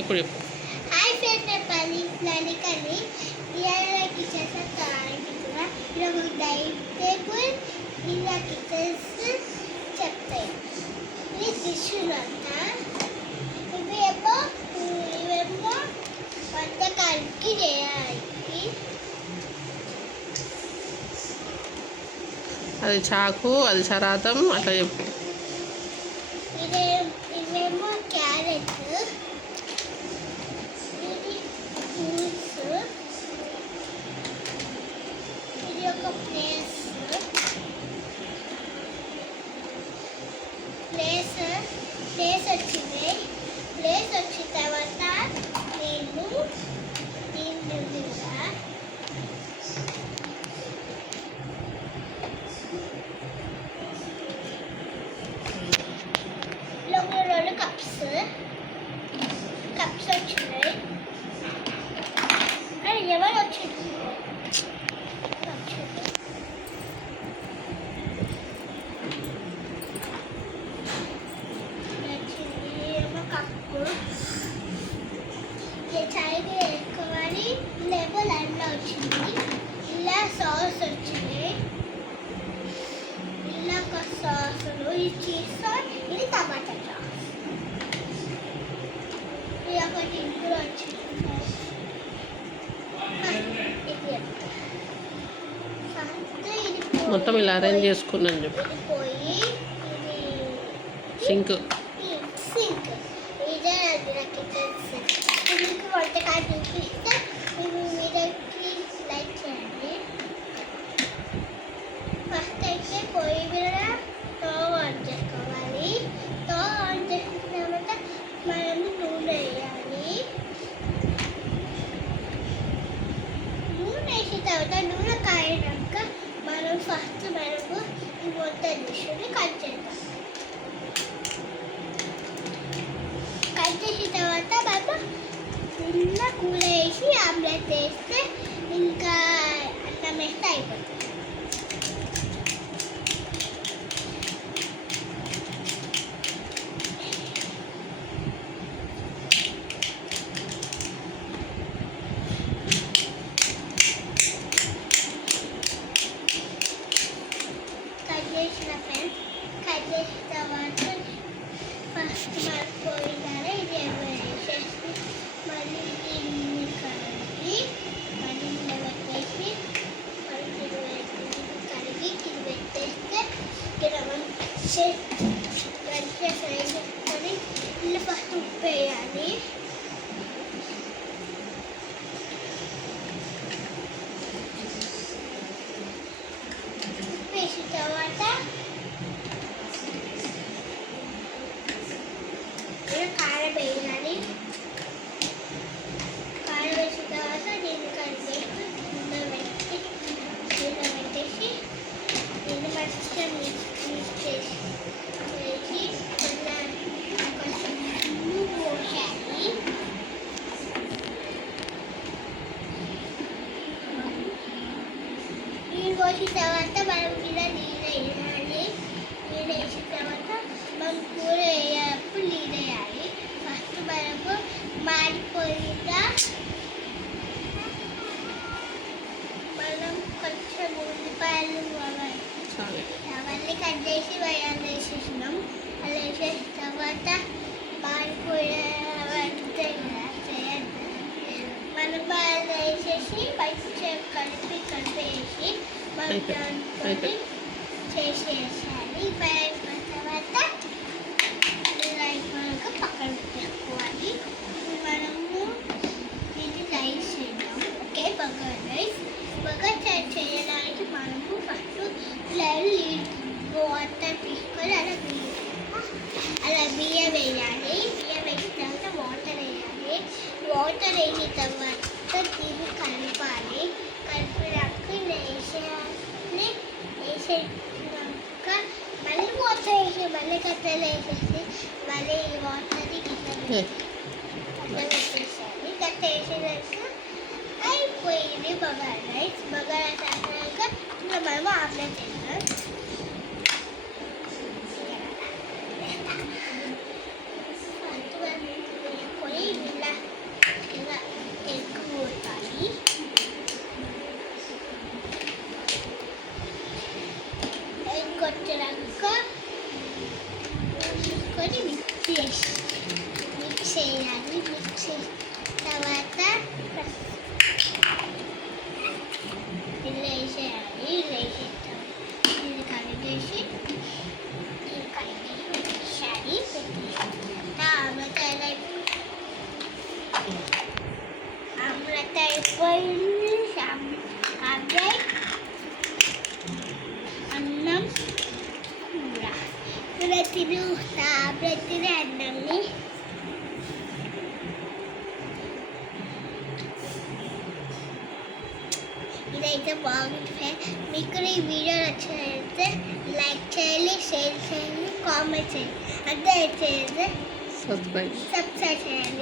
ఇప్పుడు చెప్పు. Hi friends, నేను పల్లికని ఇలా కిచెన్స్ కూడా ఇలా డైనింగ్ టేబుల్ ఇలా కిచెన్స్ చెప్తాయి. ఇది డిష్లు అంతా ఇవేమో వంటకానికి చేయాలి. అది చాకు, అది సరాతం, అట్లా చెప్పు. ఇవేమో క్యారెట్, ఇది ఫ్రూట్స్, ఇది ఒక ప్లేస్ వచ్చింది. ప్లేస్ వచ్చిన తర్వాత నేను దీని మీద రెండు కప్స్ వచ్చినాయి. ఎవరు వచ్చింది? కప్పు చాయ్కి వేసుకోవాలి. లేబో లైన్లో వచ్చింది. ఇలా సాస్ వచ్చింది. ఇలా ఒక సాసులు, ఇది చీజ్ సాస్, ఇది టమాటా సాస్, ఇది ఒకటి ఇంట్లో వచ్చింది. మొత్తం ఇలా అరేంజ్ చేసుకున్నాను చెప్పు. పోయి సింక్ ఇదే కిచెన్ సింక్. వంటకాలు చూపిస్తే మీదకి లైక్ చేయండి. ఫస్ట్ అయితే పొయ్యి మీద స్టవ్ ఆన్ చేసుకోవాలి. స్టవ్ ఆన్ చేసిన తర్వాత మనం నూనె వేయాలి. నూనె వేసిన తర్వాత నూనె కాయినాక మనం ఫస్ట్ మనకు ఈ మొత్తం డిష్ని కట్ చేద్దాం. కట్ చేసిన తర్వాత మనం చిన్న కూర వేసి ఆమ్లెట్ వేస్తే ఇంకా అన్నం వేస్తే అయిపోతుంది. కట్ చేసిన తర్వాత ఫస్ట్ మనం పోయినారా ఇది వేసేసి మళ్ళీ దీన్ని కడిగి మళ్ళీ పెట్టేసి మళ్ళీ కడిగి కింద పెట్టేస్తే ఇక్కడ మంచిగా ఫ్రై చేసుకొని ఇలా ఫస్ట్ ఉప్పు వేయాలి. ఉప్పు వేసిన తర్వాత కారం వేయాలి. కారం వేసిన తర్వాత దీన్ని కలిపేసి పెట్టేసి దీన్ని మంచిగా మిక్స్ చేసి కొంచెం నువ్వు పోసేయాలి. నీళ్ళు పోసిన తర్వాత మనం ఇలా నీళ్ళు వేయాలి. నీళ్ళు వేసిన తర్వాత మనం కూర వేయప్పుడు నీళ్ళు వేయాలి. ఫస్ట్ మనకు మాడిపోయిన మనం కొంచెం ఉల్లిపాయలు అవన్నీ కట్ చేసి వేసేసినాం. అలా వేసేసిన తర్వాత మాడిపోయేది చేయద్దు. మనం బాగా వేసేసి మంచిగా కలిపేసి మనం దాంతో చేసేసాలి. అయిపోయిన తర్వాత ఇలా అయిపోయాక పక్కన పెట్టుకోవాలి. మనము ఇది రైస్ చేద్దాం. Okay, bagara rice. బగారా చేయడానికి మనము ఫస్ట్ వాటర్ తీసుకొని అలా బియ్యం వేయాలి. బియ్యం వేసిన తర్వాత వాటర్ వేయాలి. వాటర్ వేసిన తర్వాత దీన్ని కలపాలి. కలిపినాక వేసేసినాక మళ్ళీ వాటర్ వేసి మళ్ళీ కట్టెలు వేసేసి మళ్ళీ వాటర్ని కట్టె పెట్టేసేయాలి. కట్టె వేసేదాక అయిపోయింది బగారా రైస్. బగారా తాగాక ఇంకా మనం ఆమ్లెట్ వేద్దాం. వేసుకొని చేయాలి. మిక్స్ తర్వాత ఇలా వేసేయాలి. ఇలా వేసేస్తాం. ఇది కలిపేసి పెట్టేయాలి. ఆమ్లెట్ అయిపోయింది. ఆమ్లెట్ అన్నం కూర తిను. ఆమ్లెట్ తినే అన్నంని ఇదైతే బాగుంటుంది. మీకు ఈ వీడియో నచ్చినట్లయితే లైక్ చేయాలి, షేర్ చేయాలి, కామెంట్ చేయాలి, అంటే చేయాలి, సబ్స్క్రైబ్ సబ్స్క్రైబ్ చేయాలి.